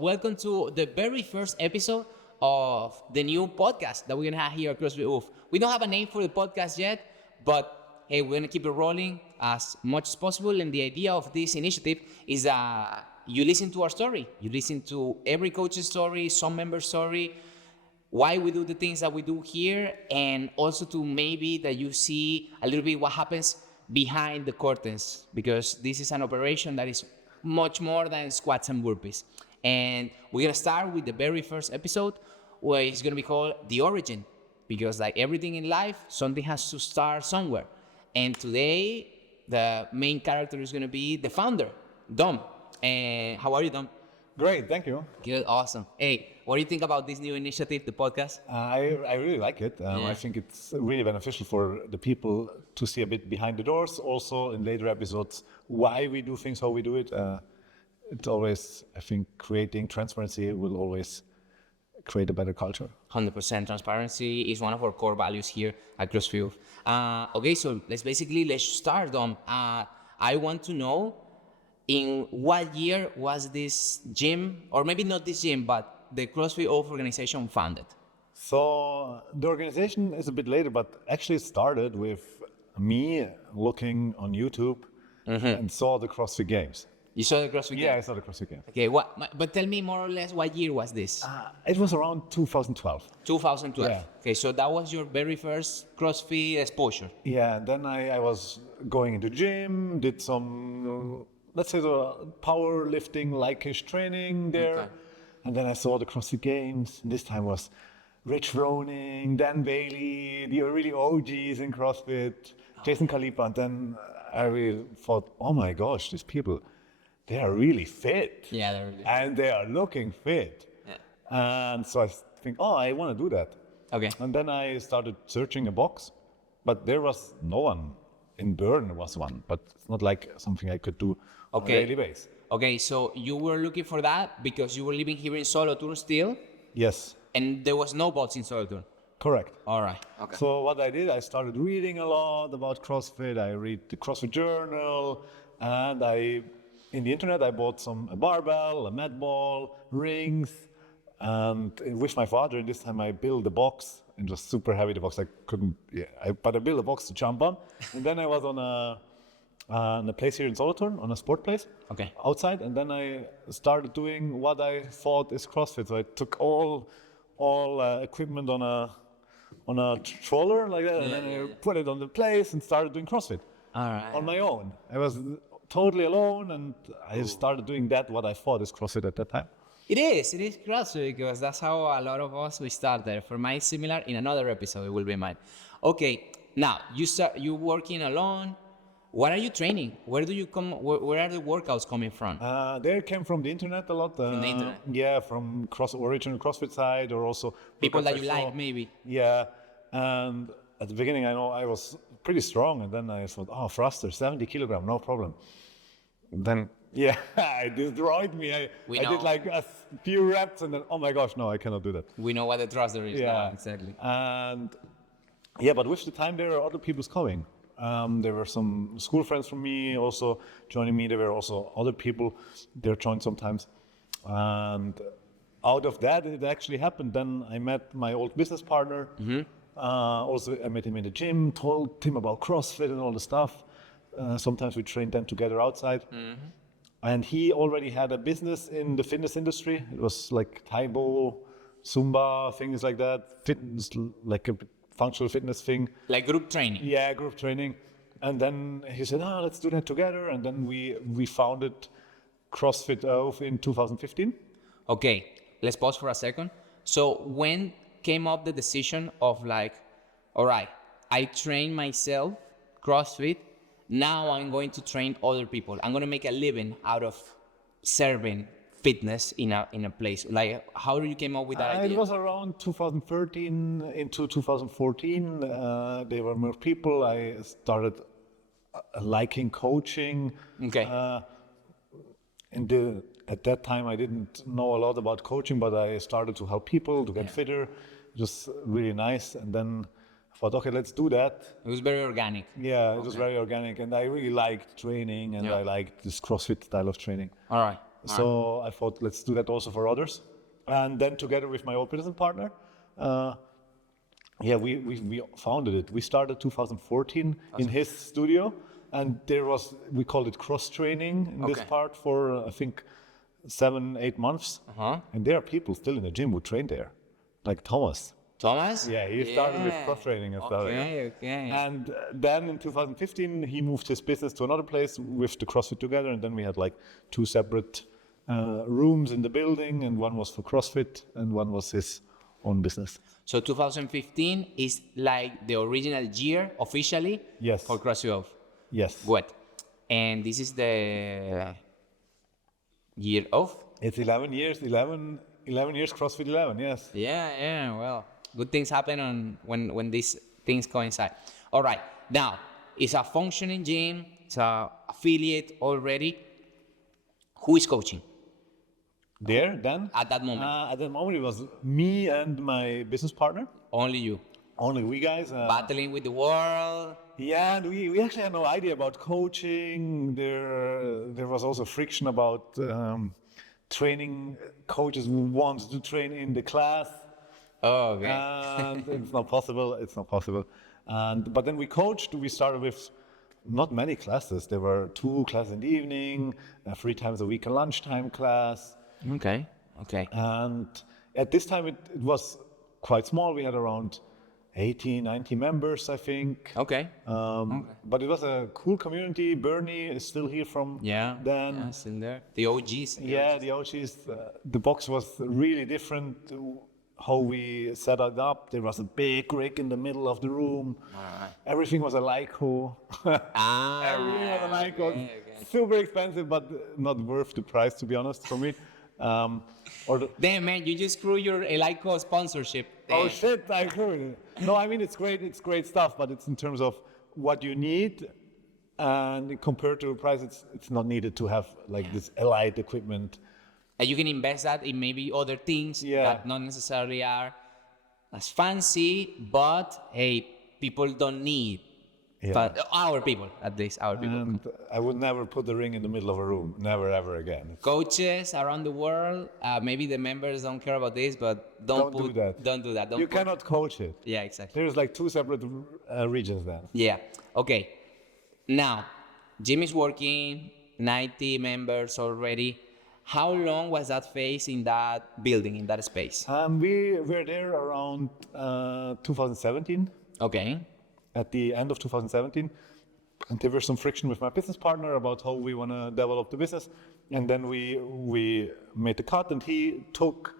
welcome to the very first episode of the new podcast that we're gonna have here at CrossFit Oof. We don't have a name for the podcast yet, but hey, we're gonna keep it rolling as much as possible. And the idea of this initiative is you listen to our story. You listen to every coach's story, some member's story, why we do the things that we do here, and also to maybe that you see a little bit what happens behind the curtains, because this is an operation that is much more than squats and burpees. And we're gonna start with the very first episode, where it's gonna be called The Origin, because like everything in life, something has to start somewhere. And today, the main character is gonna be the founder, Dom. And how are you, Dom? Great, thank you. Good, awesome. Hey, what do you think about this new initiative, the podcast? I really like it. I think it's really beneficial for the people to see a bit behind the doors. Also, in later episodes, why we do things, how we do it. It's always, I think, creating transparency will always create a better culture. 100% transparency is one of our core values here at CrossFit. Okay, so let's start, Dom. I want to know, in what year was this gym, or maybe not this gym, but the CrossFit Off organization founded? So the organization is a bit later, but actually it started with me looking on YouTube and saw the CrossFit Games. You saw the CrossFit Games? Yeah, I saw the CrossFit Games. Okay, but tell me more or less, what year was this? It was around 2012. 2012. Yeah. Okay, so that was your very first CrossFit exposure. Yeah, and then I was going into gym, did some, let's say, the powerlifting like-ish training there. Okay. And then I saw the CrossFit Games. This time was Rich Froning, Dan Bailey, the really OGs in CrossFit, Jason Khalipa. And then I really thought, oh my gosh, these people, they are really fit. Yeah, they're really And they are looking fit. Yeah. And so I think, oh, I want to do that. Okay. And then I started searching a box, but there was no one. In Bern was one, but it's not like something I could do on a daily basis. Okay, so you were looking for that because you were living here in Solothurn still, Yes, and there was no bots in Solothurn. correct. All right. Okay. So what I did, I started reading a lot about CrossFit. I read the CrossFit Journal, and in the internet, I bought a barbell, a mat ball, rings, and with my father, this time I built a box. It was super heavy, the box. I couldn't, but I built a box to jump on. And then I was on a place here in Solothurn, on a sport place, Okay. outside. And then I started doing what I thought is CrossFit. So I took all equipment on a stroller like that, and then I put it on the place and started doing CrossFit. All right. On my own. I was totally alone, and I started doing what I thought is CrossFit at that time. It is CrossFit, because that's how a lot of us we started. For mine, similar. In another episode, it will be mine. Okay, now you working alone. What are you training? Where do you come? Where are the workouts coming from? They came from the internet a lot. From the internet? Yeah, from original CrossFit side, or also People that I you saw. like, maybe. Yeah, and at the beginning, I know I was pretty strong, and then I thought, oh, thruster, 70 kilogram, no problem. Then, yeah, it destroyed me. I did like a few reps, and then, oh my gosh, no, I cannot do that. We know what the thruster is now, exactly. And yeah, but with the time, there were other people coming. There were some school friends from me also joining me. There were also other people there joined sometimes. And out of that, it actually happened. Then I met my old business partner. Also, I met him in the gym, told him about CrossFit and all the stuff. Sometimes we trained them together outside. And he already had a business in the fitness industry. It was like Taibo, Zumba, things like that. Fitness, like a functional fitness thing. Like group training. Yeah, group training. And then he said, let's do that together. And then we founded CrossFit in 2015. Okay, let's pause for a second. So when came up the decision of like, all right, I train myself, CrossFit, now I'm going to train other people. I'm going to make a living out of serving fitness in a place. Like, how did you came up with that idea? It was around 2013 into 2014. There were more people. I started liking coaching. Okay. At that time, I didn't know a lot about coaching, but I started to help people to get fitter. It was really nice. And then I thought, okay, let's do that. It was very organic. Yeah, it was very organic. And I really liked training, and I liked this CrossFit style of training. All right. So I thought, let's do that also for others. And then together with my old business partner, we founded it. We started 2014 in his studio, and we called it cross training in this part for I think 7-8 months. And there are people still in the gym who train there, like Thomas. Thomas? Yeah, he started with cross training and stuff. Okay. And then in 2015, he moved his business to another place with the CrossFit together, and then we had like 2 separate rooms in the building, and one was for CrossFit, and one was his own business. So 2015 is like the original year officially for CrossFit. Yes. Good. And this is the year of? It's 11 years, 11 years CrossFit 11, yes. Yeah, well, good things happen when these things coincide. All right, now, it's a functioning gym, it's an affiliate already. Who is coaching? There, then? At that moment? At that moment, it was me and my business partner. Only you? Only we guys. Battling with the world? Yeah, and we actually had no idea about coaching. There was also friction about training coaches who want to train in the class. Oh, okay. And it's not possible. But then we coached. We started with not many classes. There were 2 classes in the evening, 3 times a week a lunchtime class. Okay. And at this time, it was quite small. We had around 80, 90 members, I think. Okay. But it was a cool community. Bernie is still here from then. Yeah, still there. The OGs. The OGs. The box was really different how we set it up. There was a big rig in the middle of the room. Everything was a Lyco. Everything was a Lyco. Okay. Super expensive, but not worth the price, to be honest, for me. Damn, man, you just screw your Elico sponsorship. Damn. Oh shit, I heard it. No, I mean, it's great stuff, but it's in terms of what you need, and compared to the price, it's not needed to have like this elite equipment. And you can invest that in maybe other things that not necessarily are as fancy, but hey, people don't need. But our people, at least our people. And I would never put the ring in the middle of a room. Never, ever again. Coaches around the world, maybe the members don't care about this, but don't do that. Don't do that. You cannot coach it. Yeah, exactly. There's like 2 separate regions then. Yeah. Okay. Now, gym is working, 90 members already. How long was that phase in that building, in that space? We were there around 2017. Okay. At the end of 2017, and there was some friction with my business partner about how we want to develop the business, and then we made the cut, and he took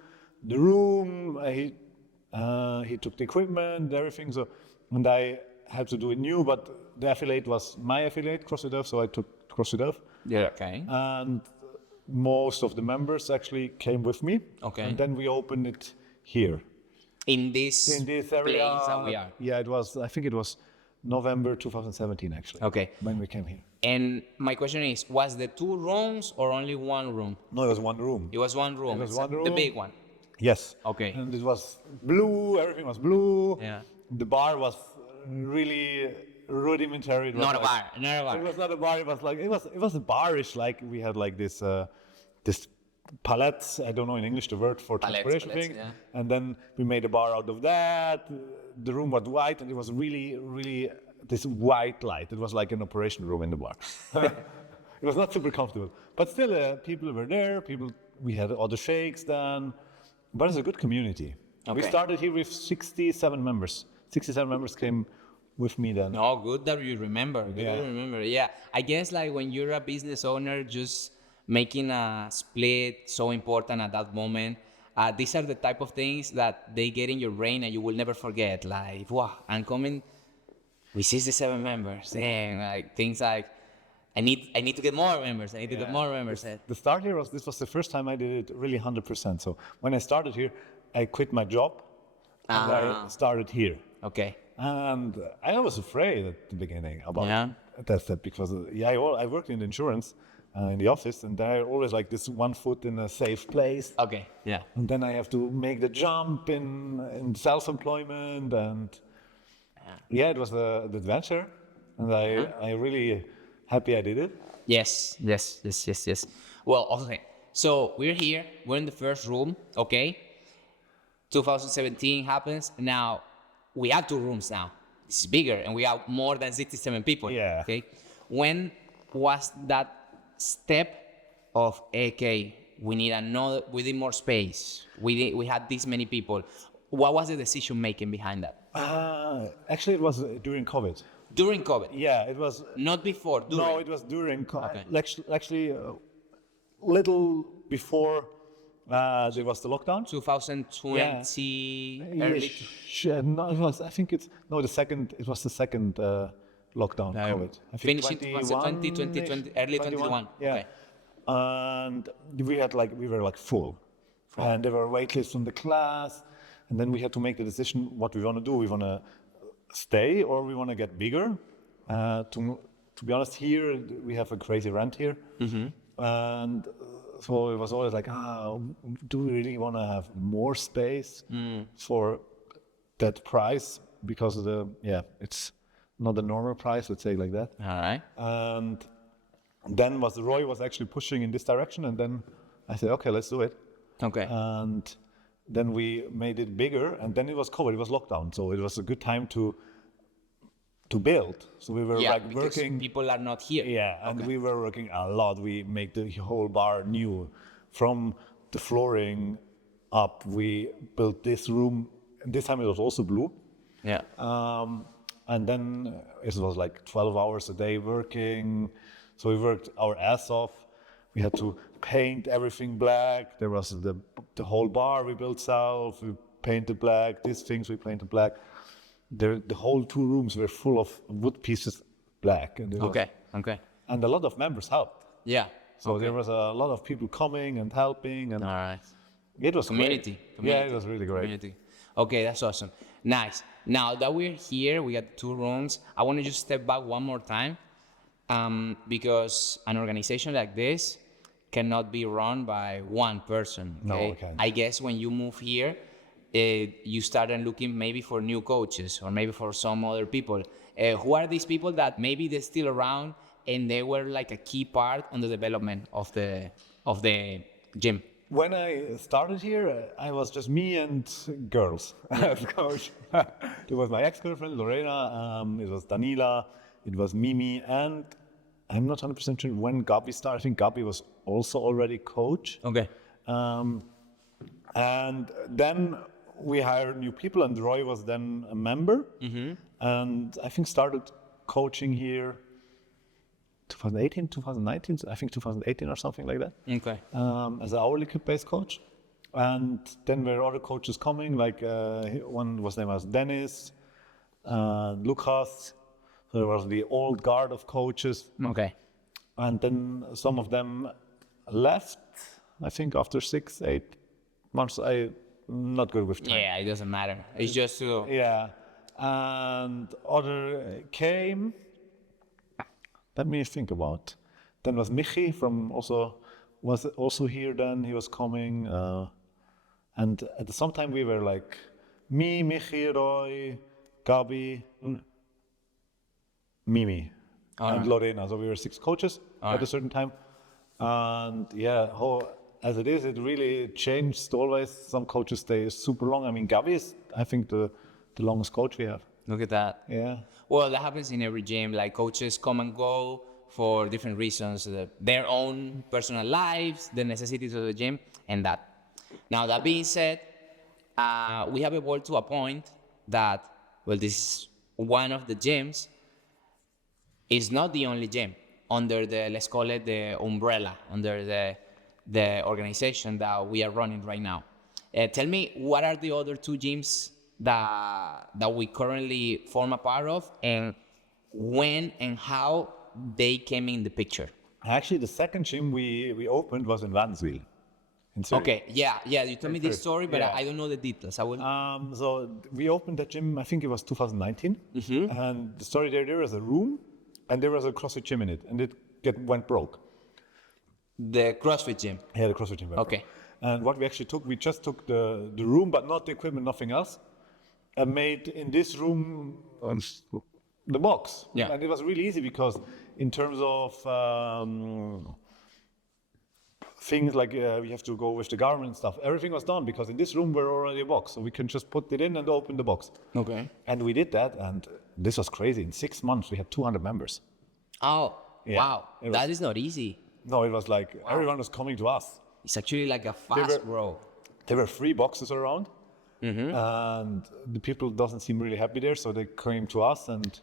the room, he took the equipment, everything. So, and I had to do it new, but the affiliate was my affiliate, CrossFit Dev, so I took CrossFit Dev. Yeah. Okay. And most of the members actually came with me. Okay. And then we opened it here. In this area place that we are. Yeah, I think it was November 2017 actually. Okay. When we came here. And my question is, was there 2 rooms or only 1 room? No, it was 1 room. It was 1 room. It was 1 room. The big one. Yes. Okay. And it was blue, everything was blue. Yeah. The bar was really rudimentary. It was Not a bar. It was not a bar, it was a barish, like we had like this pallets, I don't know in English the word for transpiration thing. Yeah. And then we made a bar out of that. The room was white, and it was really, really this white light. It was like an operation room in the bar. It was not super comfortable, but still people were there. We had all the shakes done, but it's a good community. Okay. We started here with 67 members. 67 members came with me then. No, good that you remember. Yeah, I guess like when you're a business owner, just making a split so important at that moment. These are the type of things that they get in your brain and you will never forget. Like, wow, I'm coming with 67 members. Damn, like things like I need to get more members. I need to get more members. The start here this was the first time I did it really 100%. So when I started here, I quit my job and I started here. Okay. And I was afraid at the beginning about that step because I worked in insurance. In the office, and there always like this 1 foot in a safe place. Okay, yeah. And then I have to make the jump in self-employment, and it was an adventure, and I really happy I did it. Yes. Well, okay, So we're here. We're in the first room. Okay. 2017 happens. Now we have 2 rooms now. This is bigger, and we have more than 67 people. Yeah. Okay. When was that step of okay? We need more space. We had this many people. What was the decision making behind that? Actually, it was during COVID. During COVID. Yeah, it was. Not before. During. No, it was during. Okay. Actually, little before there was the lockdown. 2020 early. No, it was. I think it's no the second. It was the second lockdown. COVID. I think Finishing 2020, 2020, early 2021. Yeah. Okay. And we were full, and there were wait lists on the class, and then we had to make the decision what we want to do. We want to stay or we want to get bigger. To be honest, here we have a crazy rent here, and so it was always like, do we really want to have more space for that price? Because of it's not the normal price, let's say like that. All right. And then Roy was actually pushing in this direction, and then I said, okay, let's do it. Okay. And then we made it bigger, and then it was COVID, it was lockdown, so it was a good time to build. So we were because working. people are not here. Yeah, and we were working a lot. We made the whole bar new, from the flooring up. We built this room. And this time it was also blue. Yeah. And then it was 12 hours a day working. So we worked our ass off. We had to paint everything black. There was the whole bar we built self. We painted black. These things we painted black. The whole 2 rooms were full of wood pieces black. And Okay. And a lot of members helped. Yeah. So there was a lot of people coming and helping. And all right. it was Community. great. Yeah, it was really great. Community. Okay, that's awesome. Nice. Now that we're here, we got 2 rooms. I want to just step back one more time. Because an organization like this cannot be run by one person. Okay? No, it can't. I guess when you move here, you started looking maybe for new coaches or maybe for some other people. Who are these people that maybe they're still around and they were like a key part on the development of the gym? When I started here, I was just me and girls as coach. It was my ex-girlfriend, Lorena, it was Danila, it was Mimi, and I'm not 100% sure when Gabi started. I think Gabi was also already coach. Okay. And then we hired new people, and Roy was then a member. And I think started coaching here 2018, 2019, I think 2018 or something like that. Okay. As an hourly based coach. And then there were other coaches coming, like one was named as Dennis, Lucas. So there was the old guard of coaches. Okay. And then some of them left, I think after 6-8 months. I'm not good with time. Yeah, it doesn't matter. It's just to... Yeah. And other came. Let me think about. Then was Michi was also here then. He was coming. And at the same time we were like me, Michi, Roy, Gabi, Mimi, and Lorena. So we were 6 coaches at a certain time. And as it is, it really changed always. Some coaches stay super long. I mean, Gabi is, I think, the longest coach we have. Look at that. Yeah. Well, that happens in every gym. Like coaches come and go for different reasons, their own personal lives, the necessities of the gym, and that. Now, that being said, we have evolved to a point that, this is one of the gyms. It's not the only gym under let's call it the umbrella, under the organization that we are running right now. Tell me, what are the other 2 gyms that we currently form a part of, and when and how they came in the picture? Actually, the second gym we opened was in Wanswil. Okay, yeah, you told me this story, but I don't know the details. I will. So we opened that gym, I think it was 2019, and the story there was a room, and there was a CrossFit gym in it, and it went broke. The CrossFit gym? Yeah, the CrossFit gym went broke. Okay. And what we actually took, we just took the room, but not the equipment, nothing else, and made in this room the box. Yeah. And it was really easy because in terms of things like we have to go with the government stuff. Everything was done because in this room we're already a box, so we can just put it in and open the box. Okay. And we did that, and this was crazy. In 6 months, we had 200 members. Oh, Yeah. wow. That is not easy. No, it was like everyone was coming to us. It's actually like a fast grow. There were 3 boxes around, and the people doesn't seem really happy there, so they came to us, and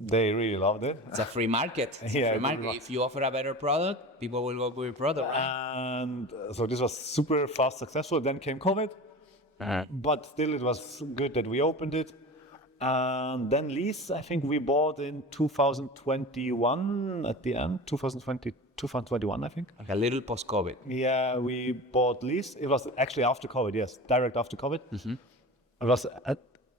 they really loved it. It's a free market. It's a free market. If you offer a better product, people will go with your product, right? And so this was super fast successful. Then came COVID, but still it was good that we opened it. And then lease, I think we bought in 2021 at the end, 2021, I think. Like a little post-COVID. Yeah, we bought lease. It was actually after COVID, yes, direct after COVID. It was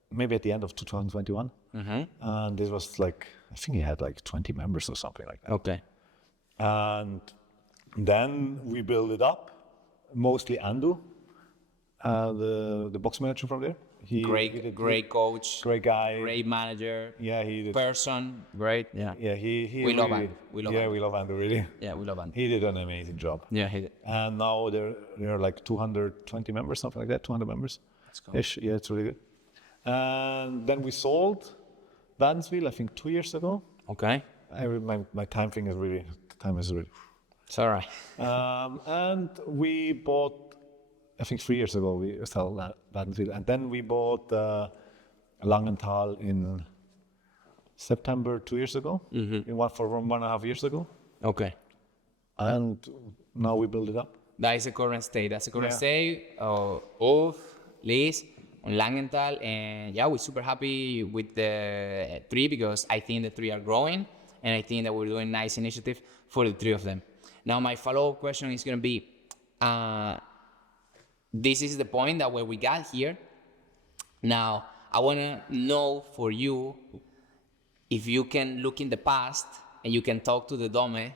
maybe at the end of 2021. And it was like, I think he had like 20 members or something like that. Okay. And then we built it up, mostly Andu, the box manager from there. Great coach. Great guy. Great manager. Yeah, he did. Person. Great. Yeah. Yeah, he We love really, Andu. We love yeah, Andu. we love Andu, really. Yeah, we love Andy. He did an amazing job. Yeah, he did. And now there are like 220 members, something like that, 200 members. Let's go. Ish. Yeah, it's really good. And then we sold Vansville, I think 2 years ago. Okay. My time thing is really, time is really. It's all right. And we bought, I think 3 years ago, we sold Vansville. And then we bought Langenthal in September 2 years ago, for 1.5 years ago. Okay. And now we build it up. That is the current state. That's the current Yeah. state of Liz, on Langenthal. And yeah, we're super happy with the 3 because I think the 3 are growing. And I think that we're doing nice initiative for the 3 of them. Now, my follow-up question is going to be, this is the point that where we got here. Now, I want to know for you if you can look in the past and you can talk to the Dome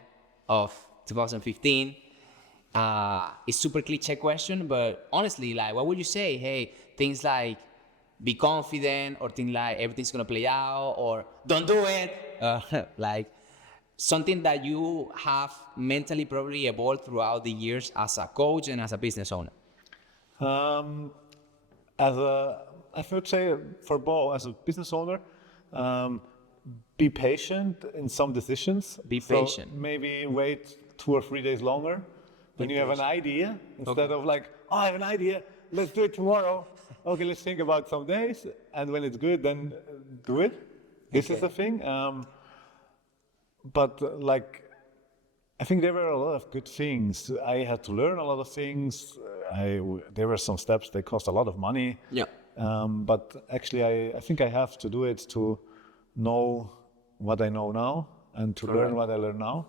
of 2015. It's super cliche question, but honestly, like, what would you say? Hey, things like be confident, or things like everything's gonna play out, or don't do it. Like something that you have mentally probably evolved throughout the years as a coach and as a business owner. I would say for both, as a business owner, be patient in some decisions. Be patient. So maybe wait 2 or 3 days longer. When you have an idea, instead of like, oh, I have an idea, let's do it tomorrow. Okay, let's think about some days, and when it's good, then do it. This is the thing. But like, I think there were a lot of good things. I had to learn a lot of things. There were some steps that cost a lot of money. Yeah. But actually, I think I have to do it to know what I know now and to learn what I learn now.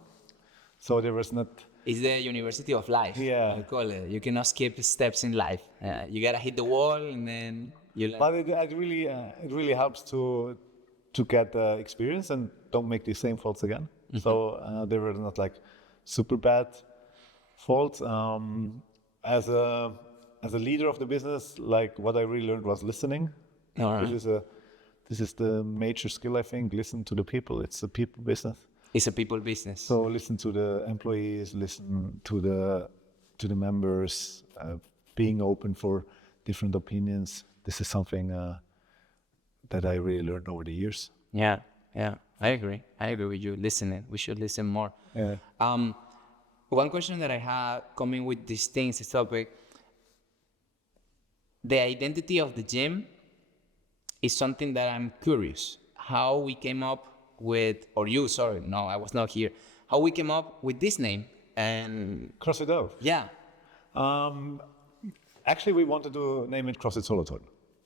So there was not. It's the university of life. Yeah. I call it. You cannot skip steps in life. You gotta hit the wall and then you learn. But it really helps to get experience and don't make the same faults again. So they were not like super bad faults. As a leader of the business, like what I really learned was listening. All right. This is the major skill, I think. Listen to the people. It's a people business. It's a people business. So listen to the employees, listen to the members, being open for different opinions. This is something that I really learned over the years. Yeah, I agree with you. Listening, we should listen more. Yeah. One question that I have coming with these things, this topic, the identity of the gym is something that I'm curious. How we came up with, or you, sorry, no, I was not here. How we came up with this name and CrossFit Dove. Yeah. Actually, we wanted to name it CrossFit Solothurn.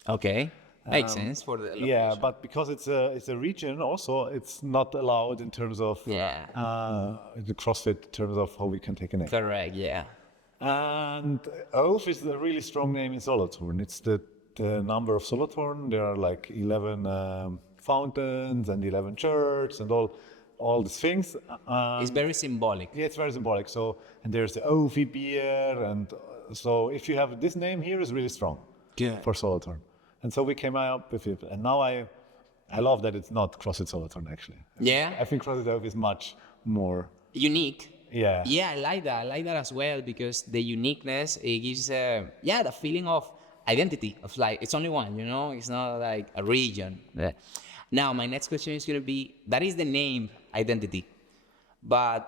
Okay, makes sense for the location. Yeah, but because it's a region, also it's not allowed in terms of the CrossFit in terms of how we can take a name. Correct. Yeah. And Oath is a really strong name in Solothurn. It's the number of Solothurn. There are like 11 fountains and 11 churches and all these things. It's very symbolic. Yeah, it's very symbolic. So, and there's the Ovi beer, and so if you have this name here, is really strong. Good. For Solothurn. And so we came up with it, and now I love that it's not CrossFit Solothurn actually. Yeah. I think CrossFit Dove is much more Unique. Yeah. Yeah, I like that. I like that as well because the uniqueness, it gives the feeling of identity of like it's only one, it's not like a region. Yeah. Now my next question is gonna be that is the name identity, but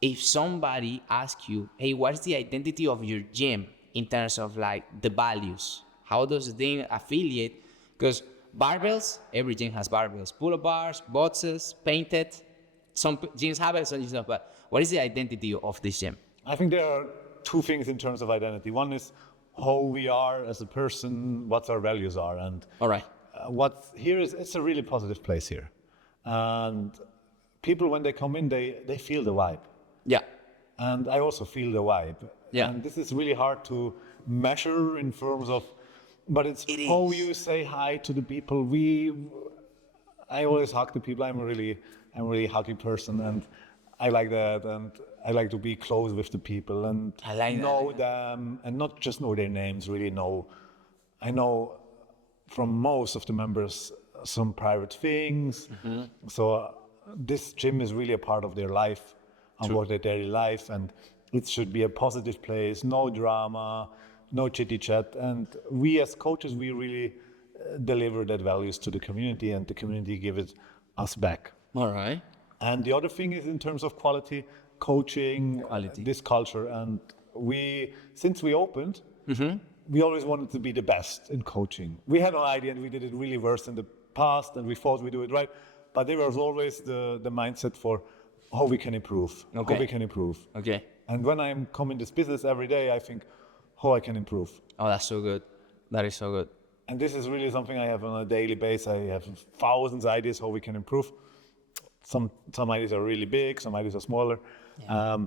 if somebody asks you, hey, what's the identity of your gym in terms of like the values? How does the thing affiliate? Because barbells, every gym has barbells, pull-up bars, boxes, painted. Some gyms have it, some gyms don't. But what is the identity of this gym? I think there are two things in terms of identity. One is how we are as a person, what our values are, and All right. what here is. It's a really positive place here, and people when they come in, they feel the vibe, Yeah. and I also feel the vibe. Yeah. And this is really hard to measure in terms of, but it's how you say hi to the people. I always hug the people. I'm a really huggy person, and I like that, and I like to be close with the people and I like know them, and not just know their names. Really know. I know from most of the members some private things. So this gym is really a part of their life, about their daily life, and it should be a positive place. No drama, no chitty chat, and we as coaches we really deliver that values to the community, and the community give it us back. All right. And the other thing is in terms of quality, coaching, Quality. this culture. And since we opened, we always wanted to be the best in coaching. We had no idea, and we did it really worse in the past, and we thought we do it right. But there was always the mindset for how we can improve, how we can improve. Okay. And when I'm coming this business every day, I think how I can improve. Oh, that's so good. That is so good. And this is really something I have on a daily basis. I have thousands of ideas how we can improve. Some ideas are really big, some ideas are smaller. Yeah.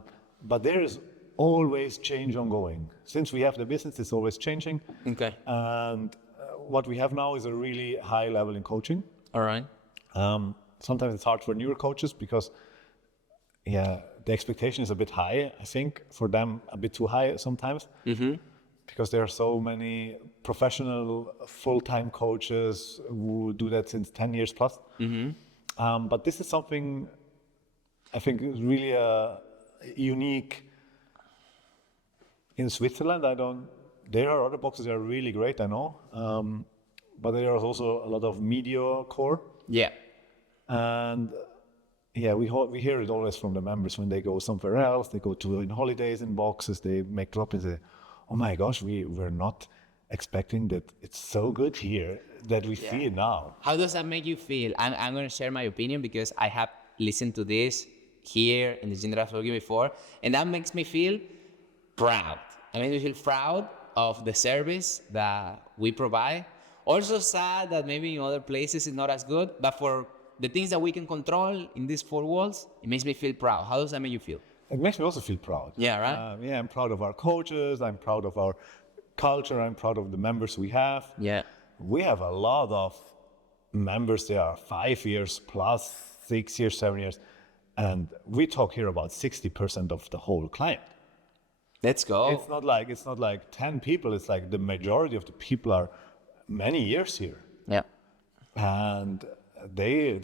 But there is always change ongoing. Since we have the business, it's always changing. Okay. And what we have now is a really high level in coaching. All right. Sometimes it's hard for newer coaches because, the expectation is a bit high, I think, for them a bit too high sometimes. Because there are so many professional full-time coaches who do that since 10 years plus. But this is something I think is really unique in Switzerland. There are other boxes that are really great, I know. But there is also a lot of media core. Yeah. And we hear it always from the members when they go somewhere else. They go in holidays in boxes, they make drop and say, oh my gosh, we're not expecting that it's so good here that we see it now. How does that make you feel? I'm going to share my opinion because I have listened to this here in the gym that I've spoken before, and that makes me feel proud. It makes me feel proud of the service that we provide. Also sad that maybe in other places it's not as good, but for the things that we can control in these four walls, it makes me feel proud. How does that make you feel? It makes me also feel proud. Yeah, right? I'm proud of our coaches. I'm proud of our culture. I'm proud of the members we have. Yeah. We have a lot of members. They are 5 years plus, 6 years, 7 years. And we talk here about 60% of the whole client. Let's go. It's not like 10 people. It's like the majority of the people are many years here. Yeah. And they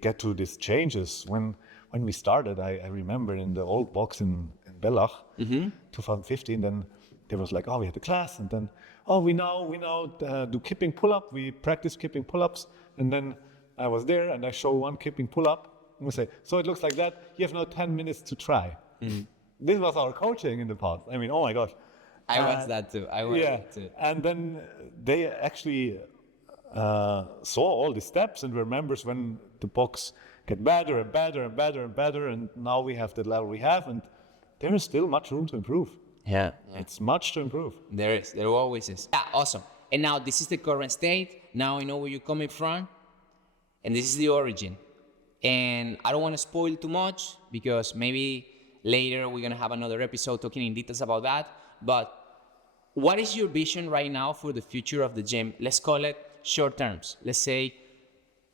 get to these changes. When we started, I remember in the old box in Bellach, 2015, then there was like, we had the class, and then, we now do kipping pull-up. We practice kipping pull-ups, and then I was there, and I show one kipping pull-up, and we say, so it looks like that. You have now 10 minutes to try. This was our coaching in the past. I mean, oh my gosh. I watched that too. That too. And then they actually saw all the steps and were members when the box get better and better and better and better, and now we have the level we have, and there is still much room to improve. Yeah. It's much to improve. There always is. Yeah, awesome. And now this is the current state. Now I know where you're coming from, and this is the origin. And I don't want to spoil too much because maybe later we're gonna have another episode talking in details about that. But what is your vision right now for the future of the gym? Let's call it short terms. Let's say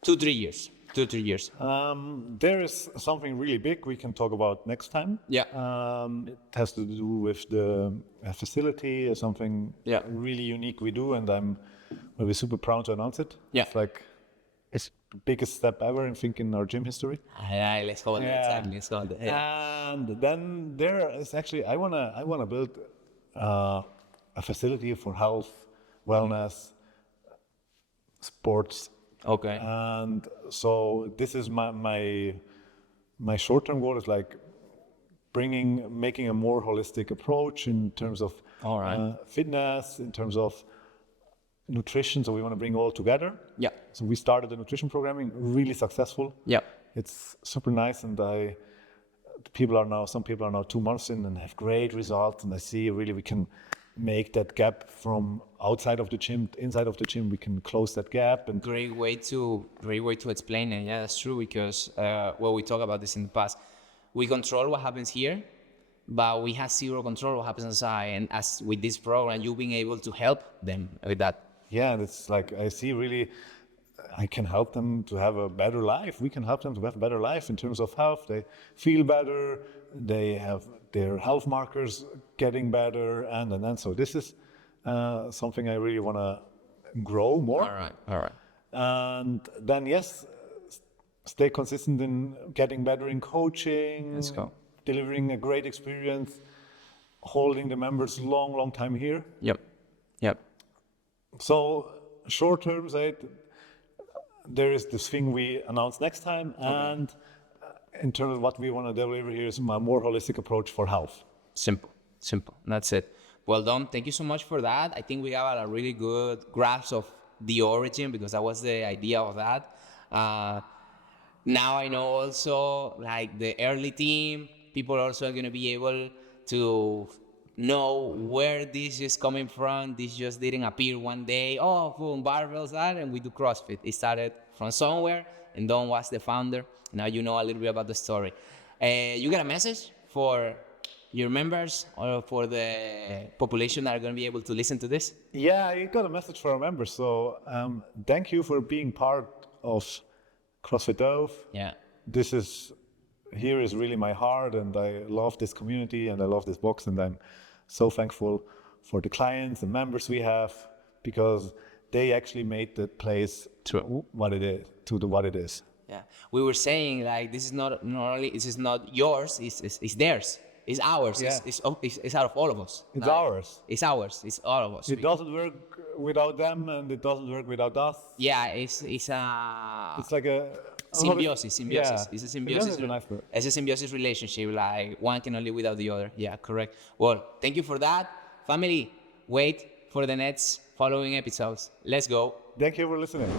2-3 years. 2-3 years. There is something really big we can talk about next time. Yeah. It has to do with the facility, something really unique we do, and I'm will be super proud to announce it. Yeah. It's like it's the biggest step ever, I think, in our gym history. Alright, let's hold it. Yeah. Exactly, let's hold it. Yeah. And then there is actually, I wanna build a facility for health, wellness, sports. Okay. And so this is my short-term goal is like making a more holistic approach in terms of All right. fitness, in terms of nutrition. So we want to bring all together. Yeah. So we started the nutrition programming, really successful. Yeah. It's super nice, and some people are now 2 months in and have great results. And I see really we can make that gap from outside of the gym, inside of the gym. We can close that gap. And Great way to explain it. Yeah, that's true, because we talked about this in the past. We control what happens here, but we have zero control what happens inside. And as with this program, you being able to help them with that. yeah, it's like I see really I can help them to have a better life. We can help them to have a better life in terms of health. They feel better. They have their health markers getting better, and so this is something I really want to grow more. All right. And then yes, stay consistent in getting better in coaching. Let's go. Delivering a great experience, holding the members long time here. Yep. So short term, there is this thing we announce next time, and in terms of what we want to deliver here is a more holistic approach for health. Simple. That's it. Well done. Thank you so much for that. I think we got a really good grasp of the origin, because that was the idea of that. Now I know also, like, the early team, people also are going to be able to know where this is coming from. This just didn't appear one day. Oh, boom, barbells that, and we do CrossFit. It started from somewhere, and Don was the founder. Now you know a little bit about the story. You got a message for your members or for the population that are going to be able to listen to this? Yeah, I got a message for our members. So thank you for being part of CrossFit Dove. Yeah. Here is really my heart, and I love this community, and I love this box, and I'm so thankful for the clients and members we have, because they actually made the place what it is. Yeah, we were saying, like, this is not yours, it's theirs, it's ours. Yeah. It's out of all of us. It's Like, ours. It's ours. It's all of us. It doesn't work without them, and it doesn't work without us. Yeah, it's a It's like a symbiosis. Yeah. It's a symbiosis. Symbiosis is a nice word. It's a symbiosis relationship. Like, one cannot live without the other. Yeah, correct. Well, thank you for that, family. Wait for the next following episodes. Let's go. Thank you for listening.